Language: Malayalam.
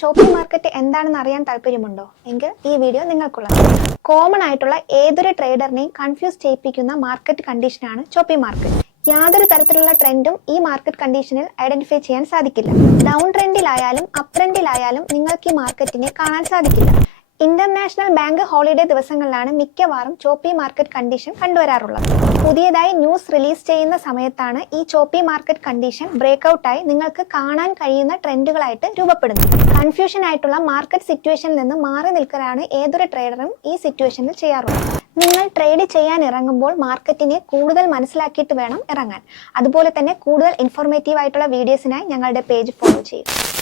ചോപ്പി മാർക്കറ്റ് എന്താണെന്ന് അറിയാൻ താല്പര്യമുണ്ടോ? എങ്കിൽ ഈ വീഡിയോ നിങ്ങൾക്കുള്ളത്. കോമൺ ആയിട്ടുള്ള ഏതൊരു ട്രേഡറിനെയും കൺഫ്യൂസ് ചെയ്യിപ്പിക്കുന്ന മാർക്കറ്റ് കണ്ടീഷനാണ് ചോപ്പി മാർക്കറ്റ്. യാതൊരു തരത്തിലുള്ള ട്രെൻഡും ഈ മാർക്കറ്റ് കണ്ടീഷനിൽ ഐഡന്റിഫൈ ചെയ്യാൻ സാധിക്കില്ല. ഡൗൺ ട്രെൻഡിലായാലും അപ് ട്രെൻഡിലായാലും നിങ്ങൾക്ക് ഈ മാർക്കറ്റിനെ കാണാൻ സാധിക്കില്ല. ഇന്റർനാഷണൽ ബാങ്ക് ഹോളിഡേ ദിവസങ്ങളിലാണ് മിക്കവാറും ചോപ്പി മാർക്കറ്റ് കണ്ടീഷൻ കണ്ടുവരാറുള്ളത്. പുതിയതായി ന്യൂസ് റിലീസ് ചെയ്യുന്ന സമയത്താണ് ഈ ചോപ്പി മാർക്കറ്റ് കണ്ടീഷൻ ബ്രേക്ക്ഔട്ടായി നിങ്ങൾക്ക് കാണാൻ കഴിയുന്ന ട്രെൻഡുകളായിട്ട് രൂപപ്പെടുന്നത്. കൺഫ്യൂഷൻ ആയിട്ടുള്ള മാർക്കറ്റ് സിറ്റുവേഷനിൽ നിന്ന് മാറി നിൽക്കലാണ് ഏതൊരു ട്രേഡറും ഈ സിറ്റുവേഷനിൽ ചെയ്യാറുള്ളത്. നിങ്ങൾ ട്രേഡ് ചെയ്യാൻ ഇറങ്ങുമ്പോൾ മാർക്കറ്റിനെ കൂടുതൽ മനസ്സിലാക്കിയിട്ട് വേണം ഇറങ്ങാൻ. അതുപോലെ തന്നെ കൂടുതൽ ഇൻഫോർമേറ്റീവ് ആയിട്ടുള്ള വീഡിയോസിനായി ഞങ്ങളുടെ പേജ് ഫോളോ ചെയ്യുക.